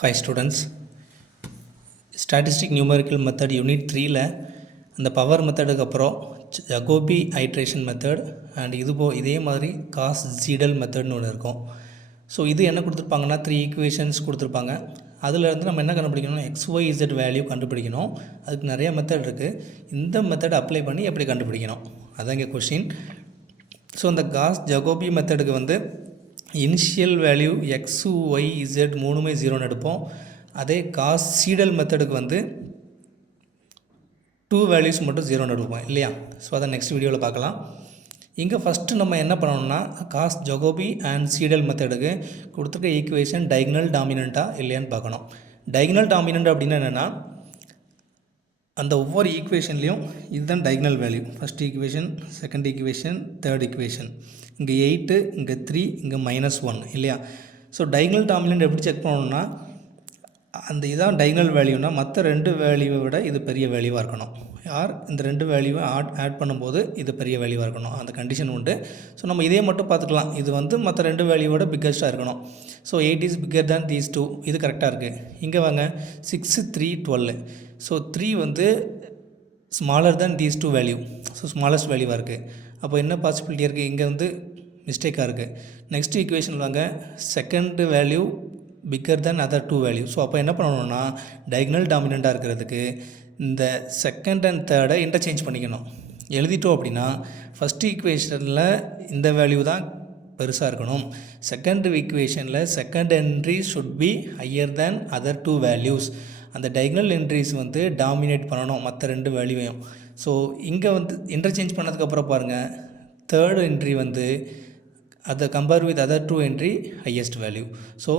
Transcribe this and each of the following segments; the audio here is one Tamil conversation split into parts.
Hi students, Statistic Numerical Method Unit 3ல அந்த பவர் மெத்தடுக்கு அப்புறம் ஜகோபி ஐட்ரேஷன் மெத்தட் அண்ட் இதே மாதிரி காஸ் சீடல் மெத்தட்னு ஒன்று இருக்கும். ஸோ இது என்ன கொடுத்துருப்பாங்கன்னா 3 ஈக்குவேஷன்ஸ் கொடுத்துருப்பாங்க. அதிலேருந்து நம்ம என்ன கண்டுபிடிக்கணும், XYZ வேல்யூ கண்டுபிடிக்கணும். அதுக்கு நிறைய மெத்தட் இருக்குது. இந்த மெத்தட் அப்ளை பண்ணி எப்படி கண்டுபிடிக்கணும் அதான் இங்கே கொஷின். ஸோ இந்த cos Jacobi மெத்தடுக்கு initial value XYZ மூணுமே 0ன்னு எடுப்போம். அதே காஸ் சீடல் மெத்தடுக்கு 2 வேல்யூஸ் மட்டும் 0ன்னு எடுப்போம் இல்லையா. ஸோ அதை நெக்ஸ்ட் வீடியோவில் பார்க்கலாம். இங்கே ஃபஸ்ட்டு நம்ம என்ன பண்ணணும்னா காஸ் ஜகோபி அண்ட் சீடல் மெத்தடுக்கு கொடுத்துருக்க ஈக்குவேஷன் டைகனல் டாமினண்ட்டாக இல்லையான்னு பார்க்கணும். டைகனல் டாமினண்ட் அப்படின்னா என்னென்னா அந்த ஒவ்வொரு ஈக்குவேஷன்லேயும் இதுதான் diagonal value. First equation, second equation, third equation. இங்கே 8, இங்கே 3, இங்கே -1 இல்லையா. ஸோ டைகனல் டாமினண்ட் எப்படி செக் பண்ணணும்னா அந்த இதான் டைகனல் வேல்யூனா மற்ற 2 வேல்யூவை விட இது பெரிய வேல்யூவாக இருக்கணும். இந்த 2 வேல்யூவை ஆட் பண்ணும்போது இது பெரிய வேல்யூவாக இருக்கணும், அந்த கண்டிஷன் உண்டு. ஸோ நம்ம இதே மட்டும் பார்த்துக்கலாம். இது மற்ற 2 வேல்யூவோட பிக்கஸ்ட்டாக இருக்கணும். So 8 is bigger than these 2, இது கரெக்டாக இருக்குது. இங்கே வாங்க 6, 3, 12. So 3 smaller than these 2 value. So smallest வேல்யூவாக இருக்குது. அப்போ என்ன பாசிபிலிட்டி இருக்குது, இங்கே மிஸ்டேக்காக இருக்குது. நெக்ஸ்ட் ஈக்குவேஷன் வாங்க, second value bigger than other 2 value. So அப்போ என்ன பண்ணணும்னா டைகனல் டாமினண்ட்டாக இருக்கிறதுக்கு இந்த செகண்ட் அண்ட் தேர்டை இன்டர்சேஞ்ச் பண்ணிக்கணும். எழுதிட்டோம் அப்படின்னா ஃபஸ்ட் ஈக்குவேஷனில் இந்த வேல்யூ தான் பெருசாக இருக்கணும். செகண்ட் ஈக்குவேஷனில் second entry should be higher than other 2 values. அந்த டைகனல் என்ட்ரிஸ் டாமினேட் பண்ணணும் மற்ற 2 வேல்யூவையும். ஸோ இங்கே இன்டர்சேஞ்ச் பண்ணதுக்கப்புறம் பாருங்கள், தேர்ட் என்ட்ரி அதை compare with other 2 entry highest value. So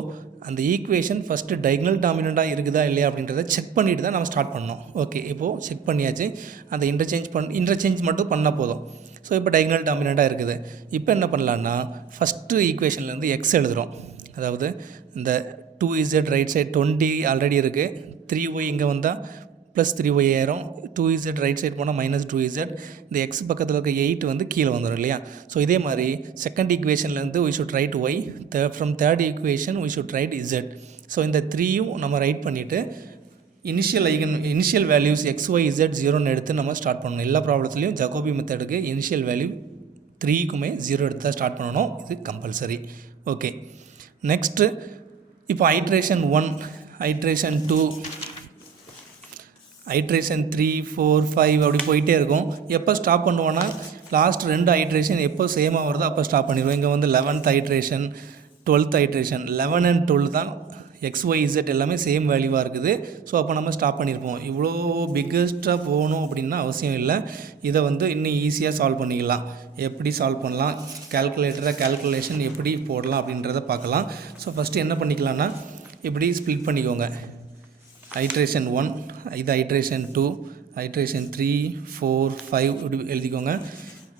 அந்த ஈக்குவேஷன் ஃபஸ்ட்டு டைகனல் டாமினண்ட்டாக இருக்குதா இல்லையா அப்படின்றத செக் பண்ணிவிட்டு தான் நம்ம ஸ்டார்ட் பண்ணோம். ஓகே, இப்போது செக் பண்ணியாச்சு. அந்த இன்டர்சேஞ்ச் மட்டும் பண்ணால் போதும். ஸோ இப்போ டைகனல் டாமினண்ட்டாக இருக்குது. இப்போ என்ன பண்ணலான்னா ஃபஸ்ட்டு ஈக்குவேஷன்லேருந்து எக்ஸ் எழுதுகிறோம். அதாவது இந்த 2Z ரைட் சைட் 20 ஆல்ரெடி இருக்குது. 3Y இங்கே வந்தால் +3Y ஆயிரும். 2Z ரைட் சைட் போனால் -2Z. இந்த எக்ஸ் பக்கத்தில் இருக்க 8 கீழே வந்துடும் இல்லையா. ஸோ இதே மாதிரி செகண்ட் ஈக்குவேஷன்லேருந்து we should write Y. From third equation we should write Z. So இந்த 3யும் நம்ம ரைட் பண்ணிவிட்டு இனிஷியல் வேல்யூஸ் XYZ 0ன்னு எடுத்து நம்ம ஸ்டார்ட் பண்ணணும். எல்லா ப்ராப்ளத்துலேயும் ஜகோபி மெத்தடுக்கு இனிஷியல் வேல்யூ 3க்குமே 0 எடுத்து தான் ஸ்டார்ட் பண்ணணும். இது கம்பல்சரி. ஓகே, நெக்ஸ்ட்டு இப்போ ஐட்ரேஷன் 1, ஐட்ரேஷன் 2, ஐட்ரேஷன் 3, 4, 5 அப்படி போயிட்டே இருக்கும். எப்போ ஸ்டாப் பண்ணுவோன்னா லாஸ்ட் 2 ஐட்ரேஷன் எப்போ சேமாக வருதோ அப்போ ஸ்டாப் பண்ணிடுவோம். இங்கே 11th iteration, 12th iteration, 11 and 12 தான் XYZ எல்லாமே சேம் வேல்யூவாக இருக்குது. ஸோ அப்போ நம்ம ஸ்டாப் பண்ணியிருப்போம். இவ்வளோ பிக்கஸ்ட்டாக போகணும் அப்படின்னா அவசியம் இல்லை. இதை இன்னும் ஈஸியாக சால்வ் பண்ணிக்கலாம். எப்படி சால்வ் பண்ணலாம், கால்குலேஷன் எப்படி போடலாம் அப்படின்றத பார்க்கலாம். ஸோ ஃபஸ்ட்டு என்ன பண்ணிக்கலாம்னா இப்படி ஸ்ப்ளிட் பண்ணிக்கோங்க. ஐட்ரேஷன் 1, இது ஐட்ரேஷன் 2, ஐட்ரேஷன் 3, 4, 5 இப்படி எழுதிக்கோங்க.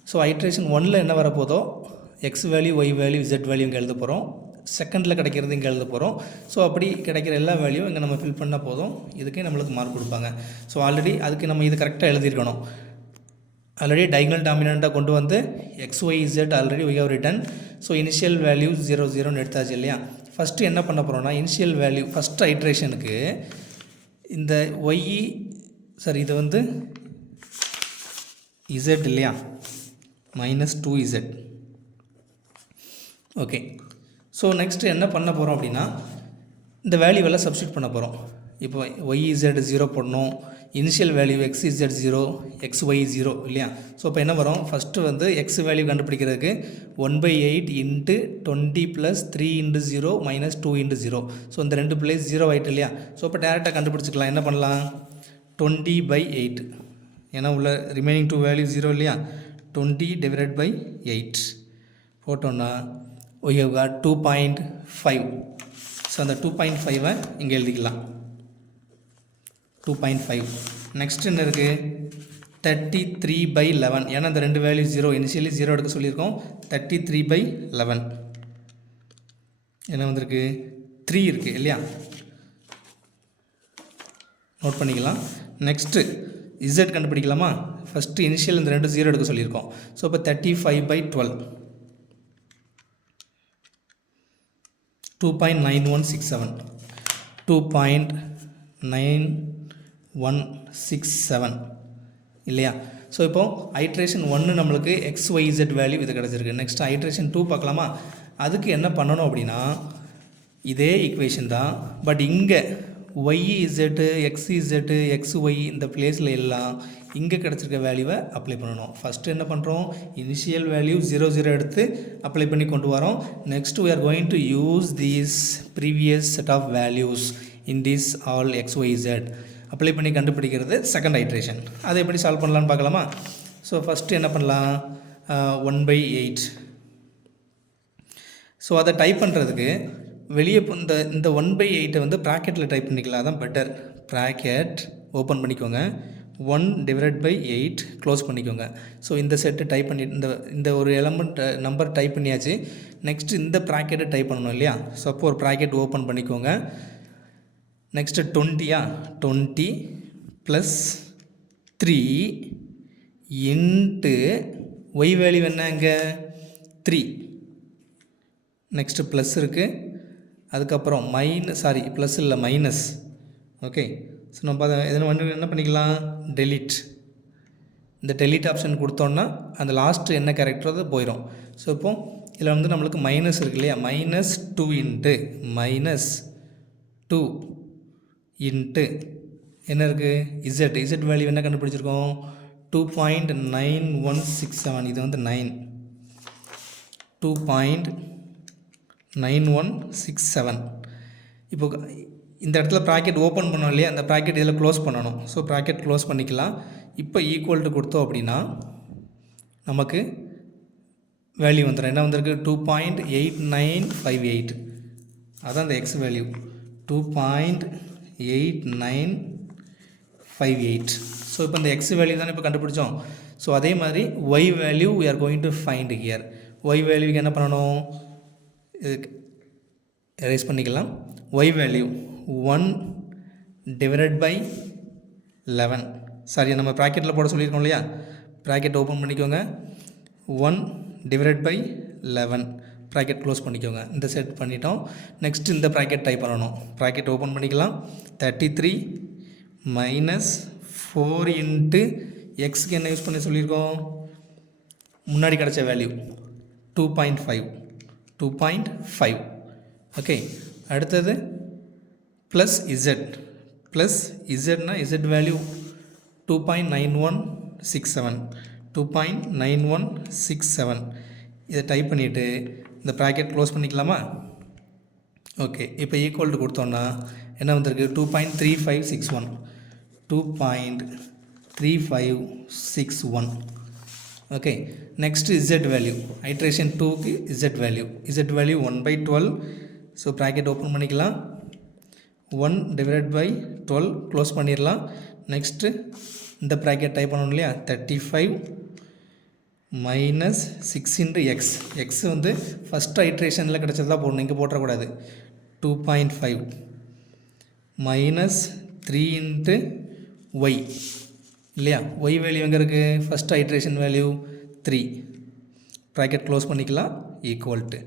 ஸோ ஐட்ரேஷன் 1ல் என்ன வரப்போதோ X value, Y value, Z value இங்கே எழுத போகிறோம். செகண்டில் கிடைக்கிறது இங்கே எழுத போகிறோம். ஸோ அப்படி கிடைக்கிற எல்லா வேல்யூ இங்கே நம்ம ஃபில் பண்ணால் போதும். இதுக்கே நம்மளுக்கு மார்க் கொடுப்பாங்க. ஸோ ஆல்ரெடி அதுக்கு நம்ம இது கரெக்டாக எழுதியிருக்கணும். ஆல்ரெடி டைகனல் டாமினண்ட்டாக கொண்டு XYZ already we have written. So initial value 0, 0ன்னு எடுத்தாச்சு இல்லையா. ஃபஸ்ட்டு என்ன பண்ண போகிறோம்னா இனிஷியல் வேல்யூ ஃபஸ்ட் ஐட்ரேஷனுக்கு இந்த இது Z இல்லையா, -2Z. ஓகே, ஸோ நெக்ஸ்ட்டு என்ன பண்ண போகிறோம் அப்படின்னா இந்த வேல்யூவெல்லாம் சப்ஸ்டியூட் பண்ண போகிறோம். இப்போ YZ 0 போடணும், இனிஷியல் வேல்யூ XZ 0, XY 0 இல்லையா. ஸோ இப்போ என்ன வரும், ஃபஸ்ட்டு எக்ஸ் வேல்யூ கண்டுபிடிக்கிறதுக்கு 1/8 × 20 + 3 × 0 - 2 × 0. ஸோ இந்த 2 பிளேஸ் 0 ஆகிட்டு இல்லையா. ஸோ இப்போ டேரெக்டாக கண்டுபிடிச்சிக்கலாம். என்ன பண்ணலாம், 20/8 ஏன்னா உள்ள ரிமைனிங் 2 வேல்யூ 0 இல்லையா. 20/8 போட்டோன்னா we have got 2.5. ஸோ அந்த 2.5ஐ இங்கே எழுதிக்கலாம். 2.5. நெக்ஸ்ட் என்ன இருக்குது, 33/11. ஏன்னா இந்த 2 வேல்யூ 0, இனிஷியலி 0 எடுக்க சொல்லியிருக்கோம். 33/11 என்ன வந்திருக்கு, 3 இருக்குது இல்லையா. நோட் பண்ணிக்கலாம். Next Z கண்டுபிடிக்கலாமா. ஃபஸ்ட்டு இனிஷியல் இந்த 2 0 எடுக்க சொல்லியிருக்கோம். ஸோ இப்போ 35/12 2.9167. 2.9167 இல்லையா? ஸோ இப்போது ஐட்ரேஷன் 1 நம்மளுக்கு XYZ வேல்யூ இது கிடச்சிருக்கு. நெக்ஸ்ட் ஐட்ரேஷன் 2 பார்க்கலாமா? அதுக்கு என்ன பண்ணணும் அப்படின்னா இதே ஈக்குவேஷன் தான், பட் இங்கே YZ XZ XY இந்த பிளேஸில் எல்லாம் இங்கே கிடச்சிருக்க வேல்யூவை அப்ளை பண்ணணும். ஃபஸ்ட்டு என்ன பண்ணுறோம், இனிஷியல் வேல்யூ 0 0 எடுத்து அப்ளை பண்ணி கொண்டு வரோம். Next we are going to use these previous set of values in this all XYZ apply பண்ணி கண்டுபிடிக்கிறது செகண்ட் ஐட்ரேஷன். அதை எப்படி சால்வ் பண்ணலான்னு பார்க்கலாமா? ஸோ ஃபஸ்ட்டு என்ன பண்ணலாம், 1/8. ஸோ அதை டைப் பண்ணுறதுக்கு வெளியே இந்த 1/8 வந்து ப்ராக்கெட்டில் டைப் பண்ணிக்கலாம், அதான் பெட்டர். ப்ராக்கெட் ஓப்பன் பண்ணிக்கோங்க, 1/8 க்ளோஸ் பண்ணிக்கோங்க. ஸோ இந்த செட்டு டைப் பண்ணி இந்த ஒரு எலமெண்ட் நம்பர் டைப் பண்ணியாச்சு. நெக்ஸ்ட் இந்த ப்ராக்கெட்டை டைப் பண்ணணும் இல்லையா? ஸோ அப்போ ஒரு ப்ராக்கெட் ஓப்பன் பண்ணிக்கோங்க. Next 20 plus 3 into y value என்ன இங்கே 3. நெக்ஸ்ட்டு ப்ளஸ் இருக்குது, அதுக்கப்புறம் ப்ளஸ் இல்லை மைனஸ். ஓகே, ஸோ நம்ம அதை என்ன பண்ணிக்கலாம், டெலிட். இந்த டெலிட் ஆப்ஷன் கொடுத்தோன்னா அந்த லாஸ்ட்டு என்ன கேரக்டர் அது போயிடும். ஸோ இப்போது இதில் வந்து நம்மளுக்கு மைனஸ் இருக்கு இல்லையா, -2 இன்ட்டு -2 இன்ட்டு என்ன இருக்குது இசட் வேல்யூ என்ன கண்டுபிடிச்சிருக்கோம், 2.9167. இது வந்து 9, 2.9167. இப்போ இந்த இடத்துல ப்ராக்கெட் ஓப்பன் பண்ணோம் இல்லையா, அந்த ப்ராக்கெட் இதில் க்ளோஸ் பண்ணணும். ஸோ ப்ராக்கெட் க்ளோஸ் பண்ணிக்கலாம். இப்போ ஈக்குவல் டு கொடுத்தோம் அப்படின்னா நமக்கு வேல்யூ வந்துடும். என்ன வந்திருக்கு, 2.8958. அதான் அந்த எக்ஸ் வேல்யூ 2.8958. ஸோ இப்போ இந்த எக்ஸ் வேல்யூ தானே இப்போ கண்டுபிடிச்சோம். ஸோ அதே மாதிரி Y value we are going to find here. Y வேல்யூக்கு என்ன பண்ணணும், எரேஸ் பண்ணிக்கலாம். Y value 1/11. சாரி, நம்ம ப்ராக்கெட்டில் போட சொல்லியிருக்கோம் இல்லையா, ப்ராக்கெட் ஓப்பன் பண்ணிக்கோங்க, 1/11 ப்ராக்கெட் க்ளோஸ் பண்ணிக்கோங்க. இந்த செட் பண்ணிட்டோம். நெக்ஸ்ட் இந்த ப்ராக்கெட் டைப் பண்ணணும். ப்ராக்கெட் ஓப்பன் பண்ணிக்கலாம். 33 -4 இன்ட்டு எக்ஸுக்கு என்ன யூஸ் பண்ணி சொல்லியிருக்கோம், முன்னாடி கிடச்ச வேல்யூ 2.5. ஓகே, அடுத்தது ப்ளஸ் இசட்னா இசட் வேல்யூ 2.9167. இதை டைப் பண்ணிவிட்டு இந்த ப்ராக்கெட் க்ளோஸ் பண்ணிக்கலாமா? ஓகே, இப்போ ஈக்குவல் டு கொடுத்தோன்னா என்ன வந்திருக்கு, 2.3561. Okay, next Z value iteration 2க்கு Z value 1/12. So bracket open பண்ணிக்கலாம், 1/12 க்ளோஸ் பண்ணிடலாம். நெக்ஸ்ட்டு இந்த ப்ராக்கெட் டைப் பண்ணணும் இல்லையா, 35 -6 இன்ட்டு எக்ஸ் வந்து ஃபஸ்ட் ஐட்ரேஷனில் கிடச்சது தான் போடணும், இங்கே போட்டக்கூடாது. 2.5 -3 இன்ட்டு ஒய் இல்லையா, ஒய் வேல்யூ எங்கே இருக்குது, first iteration value 3. Bracket close பண்ணிக்கலாம், ஈக்குவல் டு.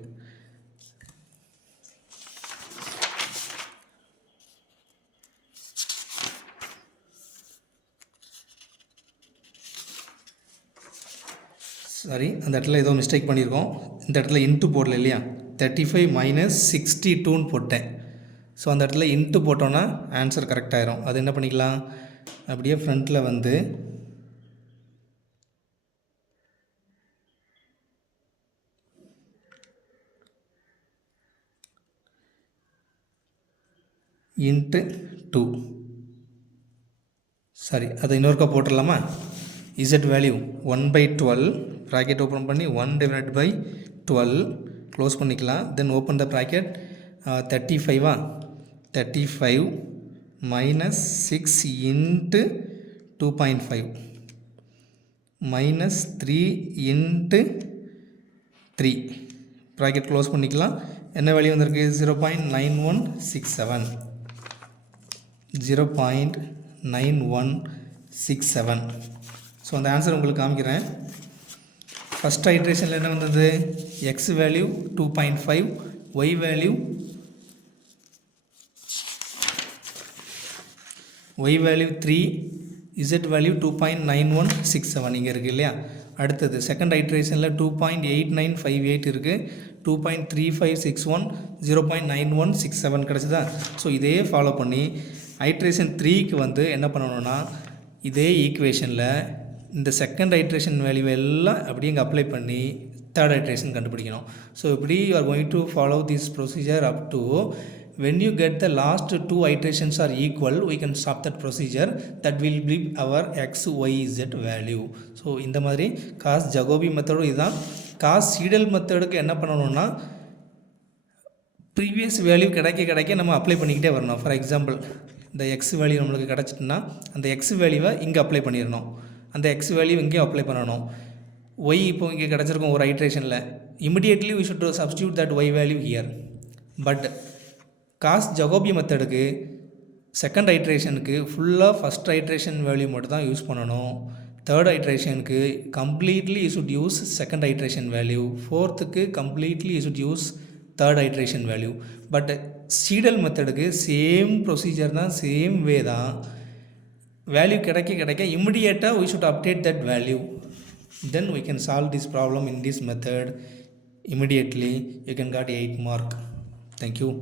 சாரி, அந்த இடத்துல ஏதோ மிஸ்டேக் பண்ணியிருக்கோம். இந்த இடத்துல இன்ட்டு போடல இல்லையா, 35 -62ன்னு போட்டேன். ஸோ அந்த இடத்துல இன்ட்டு போட்டோன்னா ஆன்சர் கரெக்டாகிடும். அது என்ன பண்ணிக்கலாம், அப்படியே ஃப்ரண்ட்டில் வந்து இன்ட்டு 2. சரி, அதை இன்னொருக்கா போட்டுடலாமா. இசட் வேல்யூ 1/12 ப்ராக்கெட் ஓப்பன் பண்ணி 1/12 க்ளோஸ் பண்ணிக்கலாம். தென் open the bracket. 35 -6 into 2.5 -3 into 3 bracket close பண்ணிக்கலாம். என்ன வேல்யூ வந்திருக்கு, 0.9167. 0.9167. ஸோ அந்த ஆன்சர் உங்களுக்கு காமிக்கிறேன். ஃபஸ்ட் ஐட்ரேஷனில் என்ன வந்தது, x value 2.5, y value y value 3, z value 2.9167 இங்கே இருக்குது இல்லையா. அடுத்தது செகண்ட் ஐட்ரேஷனில் 2.8958 இருக்குது, 2.3561, 0.9167 கிடச்சிதா. ஸோ இதே ஃபாலோ பண்ணி ஐட்ரேஷன் 3க்கு வந்து என்ன பண்ணணும்னா இதே ஈக்குவேஷனில் இந்த செகண்ட் ஐட்ரேஷன் வேல்யூ எல்லாம் அப்படியே இங்கே அப்ளை பண்ணி தேர்ட் ஐட்ரேஷன் கண்டுபிடிக்கணும். ஸோ இப்படி you are going to follow this procedure up to when you get the last two iterations are equal, we can stop that procedure. That will be our x, y, z value. So இந்த மாதிரி காஸ் ஜகோபி மெத்தடும் இதுதான். காஸ் சீடல் மெத்தடுக்கு என்ன பண்ணணும்னா ப்ரீவியஸ் வேல்யூ கிடைக்க நம்ம அப்ளை பண்ணிக்கிட்டே வரணும். ஃபார் எக்ஸாம்பிள் இந்த எக்ஸ் வேல்யூ நம்மளுக்கு கிடச்சிட்டுனா அந்த எக்ஸ் வேல்யூவை இங்கே அப்ளை பண்ணிடணும், அந்த எக்ஸ் வேல்யூ இங்கேயும் அப்ளை பண்ணணும். ஒய் இப்போ இங்கே கிடச்சிருக்கும் ஒரு ஐட்ரேஷனில், immediately we should substitute that y value here. But Gauss Jacobi மெத்தடுக்கு செகண்ட் ஐட்ரேஷனுக்கு ஃபுல்லாக ஃபஸ்ட் ஐட்ரேஷன் வேல்யூ மட்டும் தான் யூஸ் பண்ணணும். தேர்ட் ஐட்ரேஷனுக்கு completely you should use second iteration value. ஃபோர்த்துக்கு completely you should use third iteration value. But Seidel மெத்தடுக்கு same procedure தான், சேம் வே தான். வேல்யூ கிடைக்க இமிடியேட்டாக we should update that value. Then we can solve this problem in this method immediately. You can get 8 mark. Thank you.